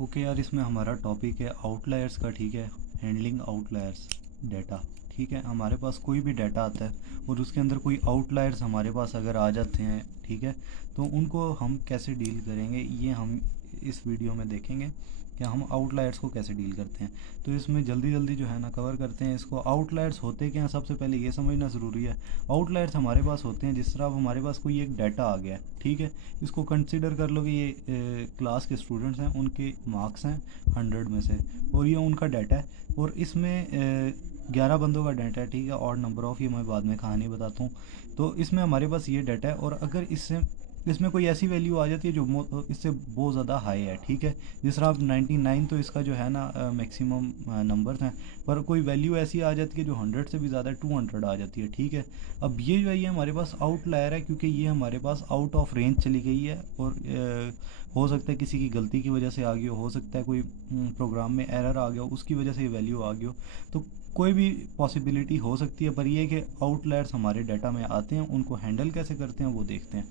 Okay यार, इसमें हमारा टॉपिक है आउटलायर्स का। ठीक है, हैंडलिंग आउटलायर्स डाटा। ठीक है, हमारे पास कोई भी डाटा आता है और उसके अंदर कोई आउटलायर्स हमारे पास अगर आ जाते हैं, ठीक है, तो उनको हम कैसे डील करेंगे ये हम इस वीडियो में देखेंगे कि हम आउटलायर्स को कैसे डील करते हैं। तो इसमें जल्दी जल्दी जो है ना कवर करते हैं इसको। आउटलायर्स होते क्या हैं, सबसे पहले ये समझना ज़रूरी है। आउटलायर्स हमारे पास होते हैं जिस तरह अब हमारे पास कोई एक डाटा आ गया है, ठीक है, इसको कंसिडर कर लो कि ये क्लास के स्टूडेंट्स हैं, उनके मार्क्स हैं 100 में से, और ये उनका डाटा है, और इसमें 11 बंदों का डाटा है, ठीक है, और नंबर ऑफ़, ये मैं बाद में कहानी बताता हूँ। तो इसमें हमारे पास ये डाटा है, और अगर इससे इसमें कोई ऐसी वैल्यू आ जाती है जो इससे बहुत ज़्यादा हाई है, ठीक है, जिस तरह अब 99 तो इसका जो है ना मैक्सिमम नंबर हैं, पर कोई वैल्यू ऐसी आ जाती है जो 100 से भी ज़्यादा 200 आ जाती है, ठीक है। अब ये जो है ये हमारे पास आउटलायर है, क्योंकि ये हमारे पास आउट ऑफ रेंज चली गई है, और हो सकता है किसी की गलती की वजह से आ गई हो सकता है कोई प्रोग्राम में एरर आ गया हो, उसकी वजह से ये वैल्यू आ गई हो, तो कोई भी पॉसिबिलिटी हो सकती है। पर ये कि आउटलायर्स हमारे डाटा में आते हैं, उनको हैंडल कैसे करते हैं वो देखते हैं।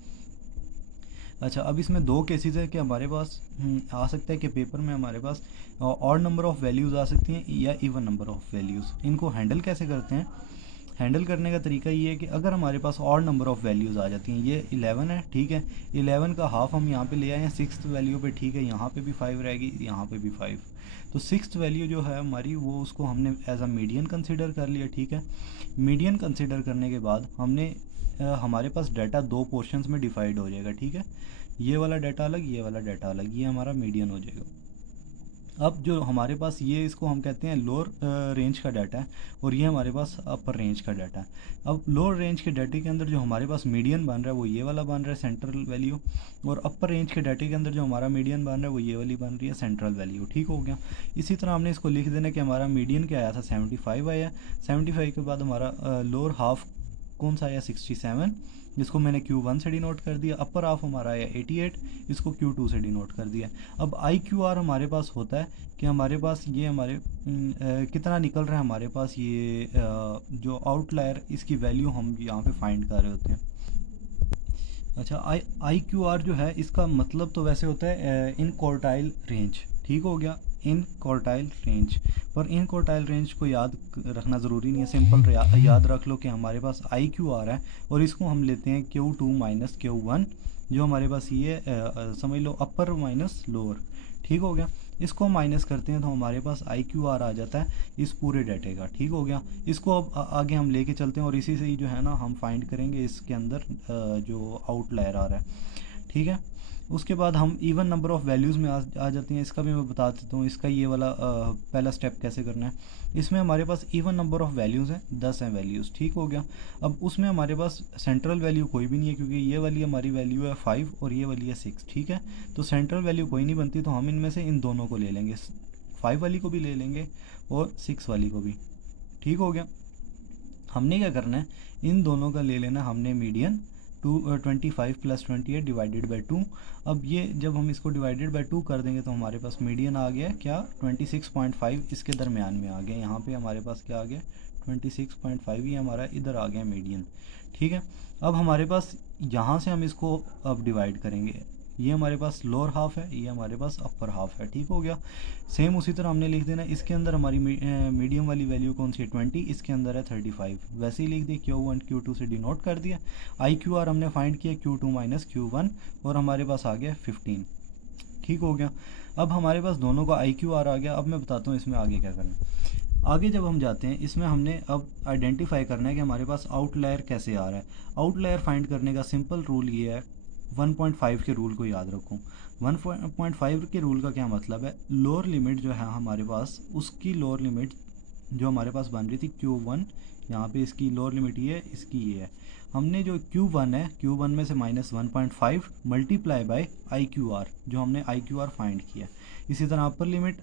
अच्छा, अब इसमें दो केसेस है कि हमारे पास आ सकता है कि पेपर में हमारे पास ऑड नंबर ऑफ़ वैल्यूज़ आ सकती हैं या इवन नंबर ऑफ़ वैल्यूज़। इनको हैंडल कैसे करते हैं? हैंडल करने का तरीका ये है कि अगर हमारे पास ऑड नंबर ऑफ़ वैल्यूज़ आ जाती हैं, ये 11 है, ठीक है, 11 का हाफ हम यहाँ पे ले आए हैं सिक्स्थ वैल्यू पे, ठीक है, यहाँ पे भी 5 रहेगी, यहाँ पे भी 5। तो सिक्स्थ वैल्यू जो है हमारी, वो उसको हमने एज अ मीडियन कंसिडर कर लिया, ठीक है। मीडियन कंसिडर करने के बाद हमने हमारे पास डाटा दो पोर्शंस में डिवाइड हो जाएगा, ठीक है, ये वाला डाटा अलग, ये वाला डाटा अलग, ये हमारा मीडियन हो जाएगा। अब जो हमारे पास ये, इसको हम कहते हैं लोअर रेंज का डाटा है, और ये हमारे पास अपर रेंज का डाटा है। अब लोअर रेंज के डाटे के अंदर जो हमारे पास मीडियन बन रहा है वो ये वाला बन रहा है सेंट्रल वैल्यू, और अपर रेंज के डाटे के अंदर जो हमारा मीडियन बन रहा है वो ये वाली बन रही है सेंट्रल वैल्यू, ठीक हो गया। इसी तरह हमने इसको लिख देना कि हमारा मीडियन क्या आया था, 75 आया। 75 के बाद हमारा लोअर हाफ कौन सा आया, 67, जिसको मैंने Q1 से डिनोट कर दिया। अपर हाफ हमारा आया 88, इसको Q2 से डिनोट कर दिया। अब IQR हमारे पास होता है कि हमारे पास ये हमारे कितना निकल रहा है हमारे पास, ये जो आउटलायर, इसकी वैल्यू हम यहाँ पे फाइंड कर रहे होते हैं। अच्छा, आई क्यू आर जो है इसका मतलब तो वैसे होता है इन क्वार्टाइल रेंज, ठीक हो गया, इन क्वार्टाइल रेंज। पर इन क्वार्टाइल रेंज को याद रखना ज़रूरी नहीं है, सिंपल याद रख लो कि हमारे पास आई क्यू आर है, और इसको हम लेते हैं Q2 माइनस Q1, जो हमारे पास ये समझ लो अपर माइनस लोअर, ठीक हो गया। इसको माइनस करते हैं तो हमारे पास आई क्यू आर आ जाता है इस पूरे डाटे का, ठीक हो गया। इसको अब आगे हम लेके चलते हैं, और इसी से ही जो है ना हम फाइंड करेंगे इसके अंदर जो आउटलायर आ रहा है, ठीक है। उसके बाद हम इवन नंबर ऑफ़ वैल्यूज़ में आ जाती हैं। इसका भी मैं बता देता हूँ, इसका ये वाला पहला स्टेप कैसे करना है। इसमें हमारे पास इवन नंबर ऑफ़ वैल्यूज़ हैं, 10 हैं वैल्यूज़, ठीक हो गया। अब उसमें हमारे पास सेंट्रल वैल्यू कोई भी नहीं है, क्योंकि ये वाली हमारी वैल्यू है 5 और ये वाली है 6, ठीक है। तो सेंट्रल वैल्यू कोई नहीं बनती, तो हम इनमें से इन दोनों को ले लेंगे, 5 वाली को भी ले लेंगे और 6 वाली को भी, ठीक हो गया। हमने क्या करना है, इन दोनों का ले लेना हमने मीडियन, 25 प्लस 28 डिवाइडेड बाई 2। अब ये जब हम इसको डिवाइडेड बाई 2 कर देंगे तो हमारे पास मीडियन आ गया क्या, 26.5, इसके दरमियान में आ गया। यहाँ पे हमारे पास क्या आ गया, 26.5, ये हमारा इधर आ गया मीडियन, ठीक है। अब हमारे पास यहाँ से हम इसको अब डिवाइड करेंगे, ये हमारे पास लोअर हाफ है, ये हमारे पास अपर हाफ है, ठीक हो गया। सेम उसी तरह हमने लिख देना, इसके अंदर हमारी मीडियम वाली वैल्यू कौन सी है, 20, इसके अंदर है 35, वैसे ही लिख दी, Q1 Q2 से डिनोट कर दिया। IQR हमने फाइंड किया Q2 माइनस Q1, और हमारे पास आ गया 15, ठीक हो गया। अब हमारे पास दोनों का IQR आ गया। अब मैं बताता हूँ इसमें आगे क्या करना है। आगे जब हम जाते हैं, इसमें हमने अब आइडेंटिफाई करना है कि हमारे पास आउटलायर कैसे आ रहा है। आउटलायर फाइंड करने का सिंपल रूल ये है, 1.5 के रूल को याद रखो। 1.5 के रूल का क्या मतलब है, लोअर लिमिट जो है हमारे पास, उसकी लोअर लिमिट जो हमारे पास बन रही थी Q1, यहाँ पे इसकी लोअर लिमिट ये है, इसकी ये है। हमने जो Q1 है, Q1 में से माइनस 1.5 मल्टीप्लाई बाय IQR, जो हमने IQR फाइंड किया। इसी तरह अपर लिमिट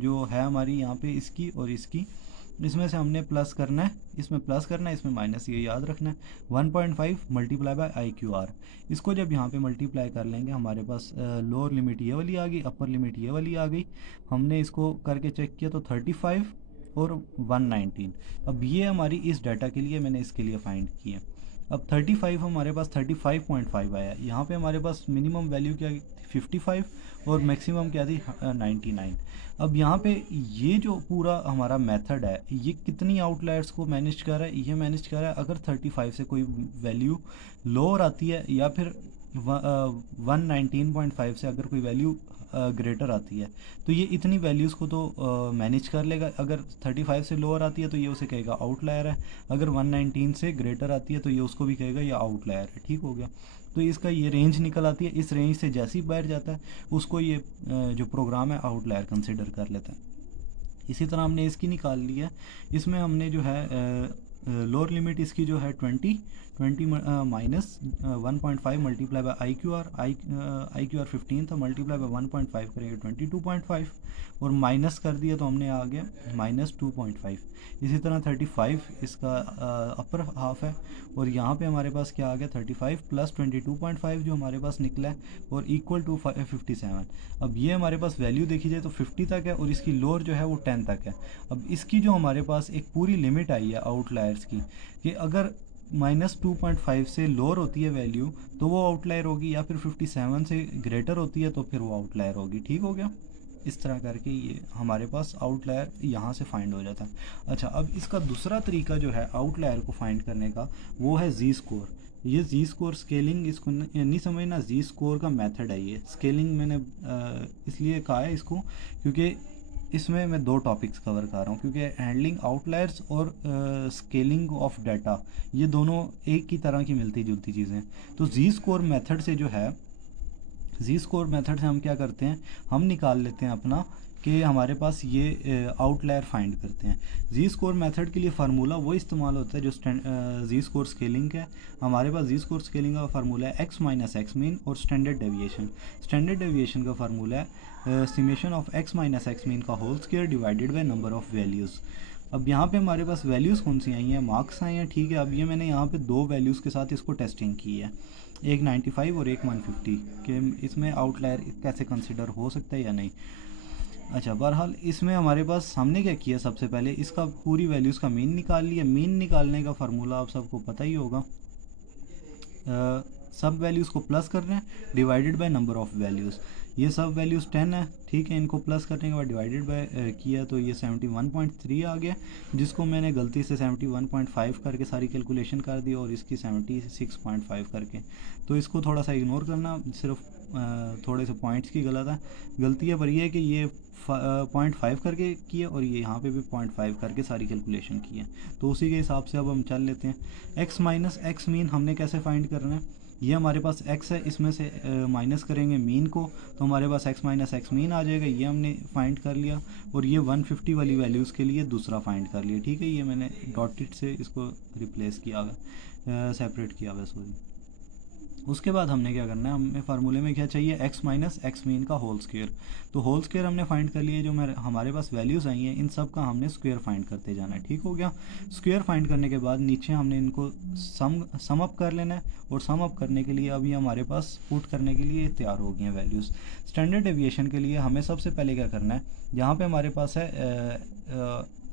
जो है हमारी यहाँ पे, इसकी और इसकी, इसमें से हमने प्लस करना है, इसमें प्लस करना है, इसमें माइनस, ये याद रखना है। 1.5 मल्टीप्लाई बाय IQR, इसको जब यहाँ पे मल्टीप्लाई कर लेंगे हमारे पास लोअर लिमिट ये वाली आ गई, अपर लिमिट ये वाली आ गई। हमने इसको करके चेक किया तो 35 और 119। अब ये हमारी इस डाटा के लिए मैंने इसके लिए फाइंड किया। अब 35 हमारे पास 35.5 आया, यहाँ पे हमारे पास मिनिमम वैल्यू क्या थी 55 और मैक्सिमम क्या थी 99। अब यहाँ पे ये जो पूरा हमारा मेथड है ये कितनी आउटलायर्स को मैनेज कर रहा है, ये मैनेज कर रहा है अगर 35 से कोई वैल्यू लोअर आती है या फिर 119.5 से अगर कोई वैल्यू ग्रेटर आती है तो ये इतनी वैल्यूज़ को तो मैनेज कर लेगा। अगर 35 से लोअर आती है तो ये उसे कहेगा आउटलायर है, अगर 119 से ग्रेटर आती है तो ये उसको भी कहेगा ये आउटलायर है। ठीक हो गया, तो इसका ये रेंज निकल आती है, इस रेंज से जैसे ही बाहर जाता है उसको ये जो प्रोग्राम है आउटलायर कंसिडर कर लेता है। इसी तरह हमने इसकी निकाल ली है, इसमें हमने जो है लोअर लिमिट इसकी जो है 20 minus 1.5 multiply by I Q R 15 था, मल्टीप्लाई बाय 1.5 करेंगे 22.5 और माइनस कर दिया तो हमने आ गया -2.5। इसी तरह 35 इसका अपर हाफ है और यहाँ पे हमारे पास क्या आ गया 35 प्लस 22.5 जो हमारे पास निकला है और इक्वल टू 57। अब ये हमारे पास वैल्यू देखी जाए तो 50 तक है और इसकी लोअर जो है वो 10 तक है। अब इसकी जो हमारे पास एक पूरी लिमिट आई है आउटलायर्स की कि अगर -2.5 से लोअर होती है वैल्यू तो वो आउटलायर होगी या फिर 57 से ग्रेटर होती है तो फिर वो आउटलायर होगी। ठीक हो गया, इस तरह करके ये हमारे पास आउटलायर यहाँ से फाइंड हो जाता है। अच्छा, अब इसका दूसरा तरीका जो है आउटलायर को फाइंड करने का वो है जी स्कोर। ये जी स्कोर स्केलिंग इसको नहीं समझना, जी स्कोर का मेथड है ये। स्केलिंग मैंने इसलिए कहा है इसको क्योंकि इसमें मैं दो टॉपिक्स कवर कर रहा हूँ, क्योंकि हैंडलिंग आउटलायर्स और स्केलिंग ऑफ डाटा ये दोनों एक ही तरह की मिलती जुलती चीज़ें हैं। तो जी स्कोर मेथड से जो है, जी स्कोर मेथड से हम क्या करते हैं, हम निकाल लेते हैं अपना कि हमारे पास ये आउटलायर फाइंड करते हैं। जी स्कोर मेथड के लिए फार्मूला वो इस्तेमाल होता है जो जी स्कोर स्केलिंग का है। हमारे पास जी स्कोर स्केलिंग का फार्मूला है x माइनस एक्स मीन और स्टैंडर्ड डेविएशन। स्टैंडर्ड डेविएशन का फार्मूला है summation of x minus x mean का whole square divided by number of values. अब यहाँ पे हमारे पास वैल्यूज़ कौन सी आई हैं, मार्क्स आए हैं। ठीक है, अब ये मैंने यहाँ पे दो वैल्यूज़ के साथ इसको टेस्टिंग की है, एक 95 और एक 150 कि इसमें आउटलायर कैसे कंसिडर हो सकता है या नहीं। अच्छा, बहरहाल इसमें हमारे पास हमने क्या किया, सबसे पहले इसका पूरी वैल्यूज़ का मीन निकाल लिया। मीन निकालने का फार्मूला आप सबको पता ही होगा, सब वैल्यूज़ को प्लस कर रहे हैं divided by number of values. ये सब वैल्यूज़ 10 है, ठीक है, इनको प्लस करने के बाद डिवाइडेड बाय किया तो ये 71.3 आ गया, जिसको मैंने गलती से 71.5 करके सारी कैलकुलेशन कर दी और इसकी 76.5 करके। तो इसको थोड़ा सा इग्नोर करना, सिर्फ थोड़े से पॉइंट्स की गलती है, पर ये है कि ये 0.5 करके किया और ये यहाँ पे भी 0.5 करके सारी कैलकुलेशन की है। तो उसी के हिसाब से अब हम चल लेते हैं। x माइनस एक्स मीन हमने कैसे फाइंड करना है, ये हमारे पास x है, इसमें से माइनस करेंगे मीन को तो हमारे पास x माइनस एक्स मीन आ जाएगा, ये हमने फाइंड कर लिया। और ये 150 वाली वैल्यूज़ के लिए दूसरा फाइंड कर लिया। ठीक है, ये मैंने डॉटेड से इसको रिप्लेस किया हुआ, सेपरेट किया हुआ, सॉरी। उसके बाद हमने क्या करना है, हमें फार्मूले में क्या चाहिए, x माइनस एक्स मीन का होल स्क्वायर। तो होल स्क्वायर हमने फाइंड कर लिए, जो हमारे पास वैल्यूज़ आई हैं इन सब का हमने स्क्वायर फाइंड करते जाना है। ठीक हो गया, स्क्वायर फाइंड करने के बाद नीचे हमने इनको सम अप कर लेना है और सम अप करने के लिए अभी हमारे पास पुट करने के लिए तैयार हो गई हैं वैल्यूज़। स्टैंडर्ड डेविएशन के लिए हमें सबसे पहले क्या करना है, यहाँ पर हमारे पास है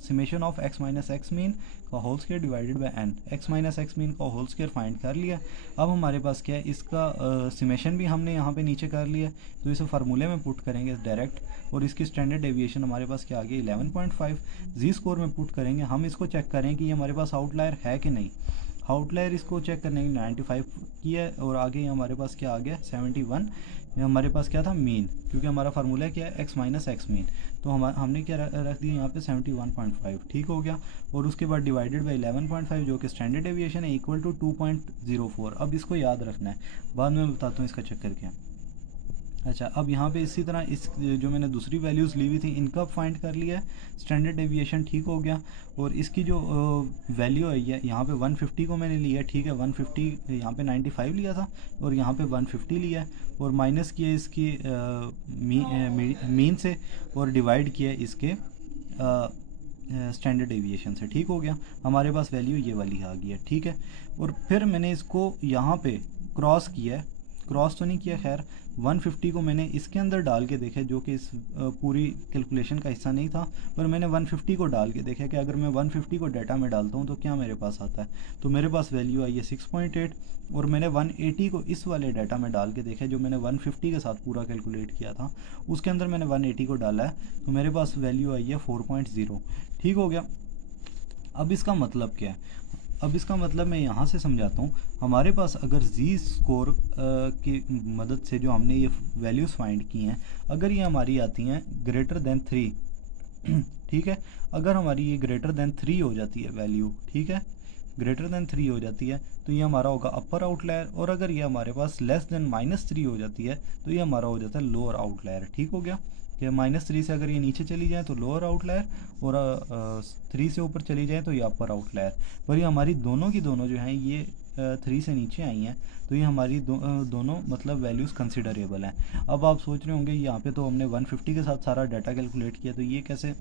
summation of x minus x mean का whole square divided by n। x minus x mean का होल स्क्वायर फाइंड कर लिया। अब हमारे पास क्या है, इसका समेशन भी हमने यहाँ पे नीचे कर लिया, तो इसे फार्मूले में पुट करेंगे डायरेक्ट और इसकी स्टैंडर्ड डेविएशन हमारे पास क्या आ गई 11.5। जी स्कोर में पुट करेंगे, हम इसको चेक करें कि ये हमारे पास आउटलायर है कि नहीं। आउटलायर इसको चेक करने की 95 की है और आगे हमारे पास क्या आ गया 71। हमारे पास क्या था मीन, क्योंकि हमारा फार्मूला क्या है x माइनस एक्स मीन, तो हमने क्या रख दिया यहाँ पे 71.5। ठीक हो गया, और उसके बाद डिवाइडेड बाई 11.5 जो कि स्टैंडर्ड डेविएशन है इक्वल टू 2.04। अब इसको याद रखना है, बाद में बताता हूँ इसका चक्कर क्या है। अच्छा, अब यहाँ पे इसी तरह इस जो मैंने दूसरी वैल्यूज़ ली हुई थी इनका फाइंड कर लिया है, स्टैंडर्ड डेविएशन ठीक हो गया। और इसकी जो वैल्यू है यहाँ पे 150 को मैंने लिया, ठीक है, 150 यहाँ पे 95 लिया था और यहाँ पे 150 लिया है और माइनस किया इसकी मीन से और डिवाइड किया इसके स्टैंडर्ड डेविएशन से। ठीक हो गया, हमारे पास वैल्यू ये वाली आ गई है। ठीक है, और फिर मैंने इसको यहाँ पे क्रॉस किया है, क्रॉस तो नहीं किया, खैर 150 को मैंने इसके अंदर डाल के देखा, जो कि इस पूरी कैलकुलेशन का हिस्सा नहीं था, पर मैंने 150 को डाल के देखा कि अगर मैं 150 को डाटा में डालता हूँ तो क्या मेरे पास आता है। तो मेरे पास वैल्यू आई है 6.8, और मैंने 180 को इस वाले डाटा में डाल के देखा, जो मैंने 150 के साथ पूरा कैलकुलेट किया था उसके अंदर मैंने 180 को डाला है, तो मेरे पास वैल्यू आई है 4.0। ठीक हो गया। अब इसका मतलब क्या है, अब इसका मतलब मैं यहाँ से समझाता हूँ। हमारे पास अगर जी स्कोर की मदद से जो हमने ये वैल्यूज़ फाइंड की हैं, अगर ये हमारी आती हैं ग्रेटर देन 3 ठीक है, अगर हमारी ये ग्रेटर देन 3 हो जाती है वैल्यू, ठीक है, ग्रेटर देन 3 हो जाती है तो ये हमारा होगा अपर आउटलायर, और अगर ये हमारे पास लेस देन -3 हो जाती है तो ये हमारा हो जाता है लोअर आउटलायर। ठीक हो गया कि -3 से अगर ये नीचे चली जाए तो लोअर आउटलायर, और 3 से ऊपर चली जाए तो ये अपर आउटलायर। पर ये हमारी दोनों की दोनों जो हैं ये 3 से नीचे आई हैं, तो ये हमारी दोनों मतलब वैल्यूज़ कंसिडरेबल हैं। अब आप सोच रहे होंगे यहाँ पे तो हमने 150 के साथ सारा डाटा कैलकुलेट किया, तो ये कैसे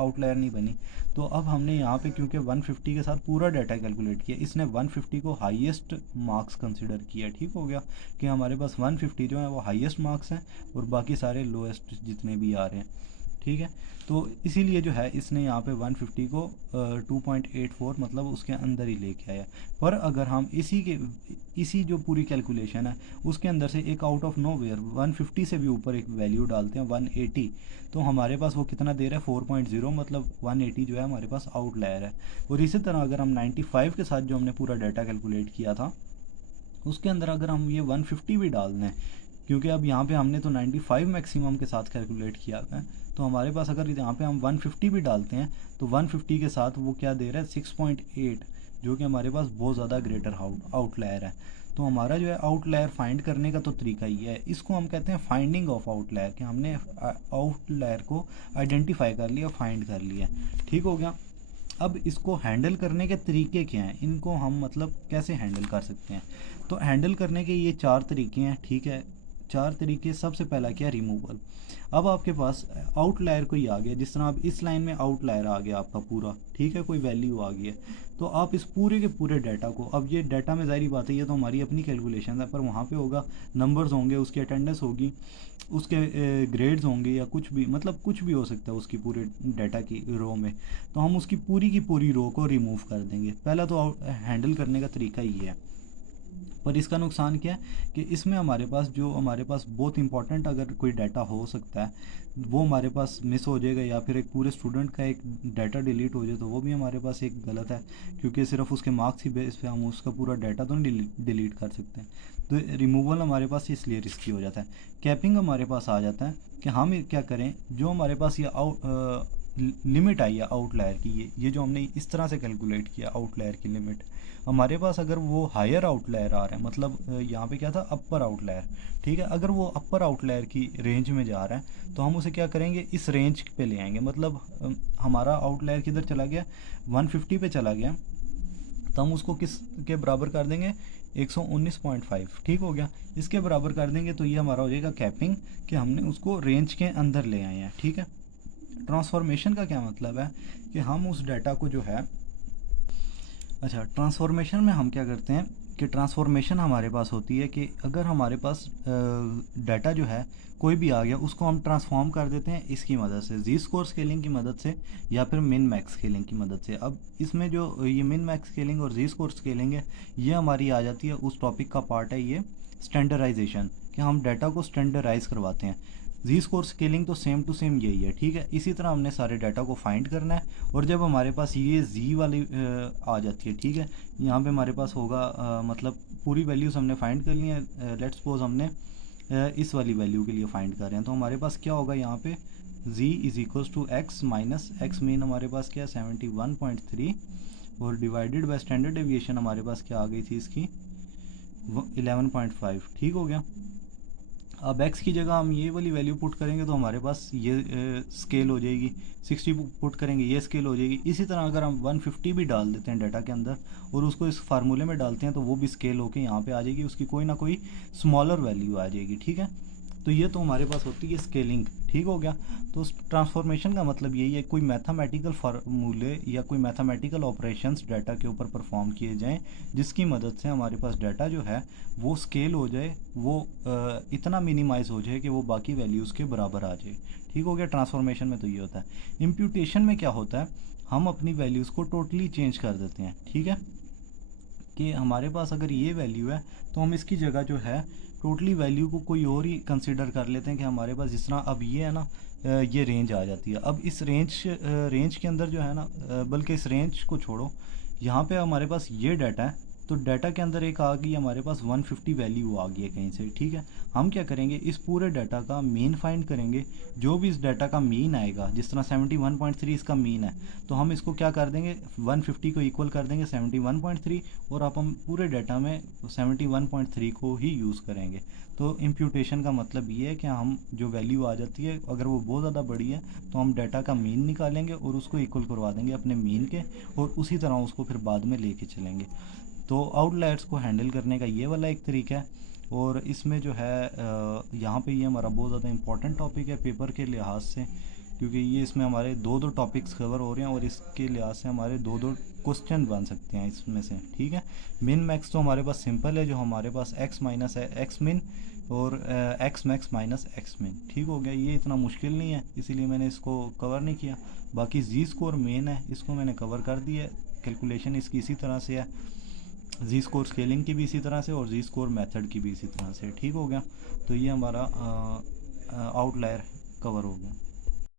आउटलायर नहीं बनी। तो अब हमने यहाँ पे क्योंकि 150 के साथ पूरा डाटा कैलकुलेट किया, इसने 150 को हाईएस्ट मार्क्स कंसिडर किया। ठीक हो गया कि हमारे पास 150 जो है वो हाईएस्ट मार्क्स हैं और बाकी सारे लोएस्ट जितने भी आ रहे हैं। ठीक है, तो इसीलिए जो है इसने यहाँ पे 150 को 2.84 मतलब उसके अंदर ही लेके आया। पर अगर हम इसी जो पूरी कैलकुलेशन है उसके अंदर से एक आउट ऑफ नोवेयर 150 से भी ऊपर एक वैल्यू डालते हैं 180, तो हमारे पास वो कितना दे रहा है 4.0, मतलब 180 जो है हमारे पास आउटलायर है। और इसी तरह अगर हम 95 के साथ जो हमने पूरा डाटा कैलकुलेट किया था उसके अंदर अगर हम ये 150 भी डाल दें, क्योंकि अब यहाँ पे हमने तो 95 मैक्सिमम के साथ कैलकुलेट किया है, तो हमारे पास अगर यहाँ पे हम 150 भी डालते हैं तो 150 के साथ वो क्या दे रहा है 6.8, जो कि हमारे पास बहुत ज़्यादा ग्रेटर आउटलायर है। तो हमारा जो है आउटलायर फाइंड करने का तो तरीका ही है, इसको हम कहते हैं फाइंडिंग ऑफ आउटलायर, कि हमने आउटलायर को आइडेंटिफाई कर लिया, फाइंड कर लिया। ठीक हो गया। अब इसको हैंडल करने के तरीके क्या हैं, इनको हम मतलब कैसे हैंडल कर सकते हैं। तो हैंडल करने के ये 4 तरीके हैं। ठीक है, 4 तरीके। सबसे पहला क्या, रिमूवल। अब आपके पास आउटलायर कोई आ गया, जिस तरह अब इस लाइन में आउटलायर आ गया आपका पूरा, ठीक है, कोई वैल्यू आ गई है, तो आप इस पूरे के पूरे डाटा को, अब ये डाटा में ज़ाहिर बात है ये तो हमारी अपनी कैलकुलेशन है, पर वहाँ पे होगा नंबर्स होंगे, उसकी अटेंडेंस होगी, उसके ग्रेड्स होंगे या कुछ भी, मतलब कुछ भी हो सकता है उसकी पूरे डाटा की रो में, तो हम उसकी पूरी रो को रिमूव कर देंगे। पहला तो हैंडल करने का तरीका ही है। पर इसका नुकसान क्या है कि इसमें हमारे पास बहुत इंपॉर्टेंट अगर कोई डाटा हो सकता है वो हमारे पास मिस हो जाएगा, या फिर एक पूरे स्टूडेंट का एक डाटा डिलीट हो जाए तो वो भी हमारे पास एक गलत है, क्योंकि सिर्फ उसके मार्क्स ही बेस पे हम उसका पूरा डाटा तो नहीं डिलीट कर सकते। तो रिमूवल हमारे पास इसलिए रिस्की हो जाता है। कैपिंग हमारे पास आ जाता है कि हम क्या करें, जो हमारे पास ये लिमिट आई है आउटलायर की, ये जो हमने इस तरह से कैलकुलेट किया आउटलायर की लिमिट, हमारे पास अगर वो हायर आउटलायर आ रहा है, मतलब यहाँ पे क्या था अपर आउटलायर, ठीक है, अगर वो अपर आउटलायर की रेंज में जा रहा है तो हम उसे क्या करेंगे, इस रेंज पे ले आएंगे। मतलब हमारा आउटलायर किधर चला गया, 150 पे चला गया, तो हम उसको किस के बराबर कर देंगे, 119.5। ठीक हो गया, इसके बराबर कर देंगे तो ये हमारा हो जाएगा कैपिंग, कि हमने उसको रेंज के अंदर ले आए हैं। ठीक है। ट्रांसफॉर्मेशन का क्या मतलब है कि हम उस डाटा को जो है, अच्छा, ट्रांसफॉर्मेशन में हम क्या करते हैं कि ट्रांसफॉर्मेशन हमारे पास होती है कि अगर हमारे पास डाटा जो है कोई भी आ गया उसको हम ट्रांसफॉर्म कर देते हैं इसकी मदद से, जी स्कोर स्केलिंग की मदद से या फिर मिन मैक्स स्केलिंग की मदद से। अब इसमें जो ये मिन मैक्स स्केलिंग और जी स्कोर स्केलिंग है ये हमारी आ जाती है, उस टॉपिक का पार्ट है ये स्टैंडर्डाइजेशन, कि हम डाटा को स्टैंडर्डाइज करवाते हैं। जी स्कोर स्केलिंग तो सेम टू सेम यही है। ठीक है, इसी तरह हमने सारे डाटा को फाइंड करना है, और जब हमारे पास ये जी वाली आ जाती है, ठीक है, यहाँ पे हमारे पास होगा मतलब पूरी वैल्यूज़ हमने फाइंड कर ली हैं। लेट्स सपोज हमने इस वाली वैल्यू के लिए फाइंड कर रहे हैं, तो हमारे पास क्या होगा यहाँ पे, z is equals to X minus x mean हमारे पास क्या है 71.3, और डिवाइडेड बाय स्टैंडर्ड डेविएशन हमारे पास क्या आ गई थी इसकी 11.5। ठीक हो गया। अब x की जगह हम ये वाली वैल्यू पुट करेंगे तो हमारे पास ये स्केल हो जाएगी, 60 पुट करेंगे ये स्केल हो जाएगी। इसी तरह अगर हम 150 भी डाल देते हैं डाटा के अंदर और उसको इस फार्मूले में डालते हैं तो वो भी स्केल होके यहाँ पे आ जाएगी, उसकी कोई ना कोई स्मॉलर वैल्यू आ जाएगी। ठीक है, तो ये तो हमारे पास होती है स्केलिंग। ठीक हो गया। तो उस ट्रांसफॉर्मेशन का मतलब यही है, कोई मैथमेटिकल फार्मूले या कोई मैथमेटिकल ऑपरेशंस डाटा के ऊपर परफॉर्म किए जाएं जिसकी मदद से हमारे पास डाटा जो है वो स्केल हो जाए, वो इतना मिनिमाइज हो जाए कि वो बाकी वैल्यूज़ के बराबर आ जाए। ठीक हो गया। ट्रांसफॉर्मेशन में तो ये होता है। इम्प्यूटेशन में क्या होता है, हम अपनी वैल्यूज़ को टोटली चेंज कर देते हैं। ठीक है, कि हमारे पास अगर ये वैल्यू है तो हम इसकी जगह जो है टोटली वैल्यू को कोई और ही कंसिडर कर लेते हैं। कि हमारे पास जिस तरह अब ये है ना, ये रेंज आ जाती है। अब इस रेंज के अंदर जो है ना, बल्कि इस रेंज को छोड़ो, यहाँ पे हमारे पास ये डाटा है, तो डाटा के अंदर एक आ गई हमारे पास 150 वैल्यू आ गई है कहीं से। ठीक है, हम क्या करेंगे, इस पूरे डाटा का मीन फाइंड करेंगे। जो भी इस डाटा का मीन आएगा, जिस तरह 71.3 इसका मीन है, तो हम इसको क्या कर देंगे, 150 को इक्वल कर देंगे 71.3, और आप हम पूरे डाटा में 71.3 को ही यूज़ करेंगे। तो इम्प्यूटेशन का मतलब ये है कि हम जो वैल्यू आ जाती है अगर वो बहुत ज़्यादा बड़ी है तो हम डाटा का मीन निकालेंगे और उसको इक्वल करवा देंगे अपने मीन के, और उसी तरह उसको फिर बाद में लेके चलेंगे। तो आउटलायर्स को हैंडल करने का ये वाला एक तरीका है। और इसमें जो है यहाँ पे ये हमारा बहुत ज़्यादा इंपॉर्टेंट टॉपिक है पेपर के लिहाज से, क्योंकि ये इसमें हमारे दो दो टॉपिक्स कवर हो रहे हैं और इसके लिहाज से हमारे दो दो क्वेश्चन बन सकते हैं इसमें से। ठीक है, मिन मैक्स तो हमारे पास सिंपल है, जो हमारे पास एक्स माइनस है एक्स मिन, और एक्स मैक्स माइनस एक्स मिन। ठीक हो गया, ये इतना मुश्किल नहीं है, इसीलिए मैंने इसको कवर नहीं किया। बाकी जी स्कोर मेन है, इसको मैंने कवर कर दिया है। कैलकुलेशन इसकी इसी तरह से है, जी स्कोर स्केलिंग की भी इसी तरह से और जी स्कोर मेथड की भी इसी तरह से। ठीक हो गया, तो ये हमारा आउटलायर कवर हो गया।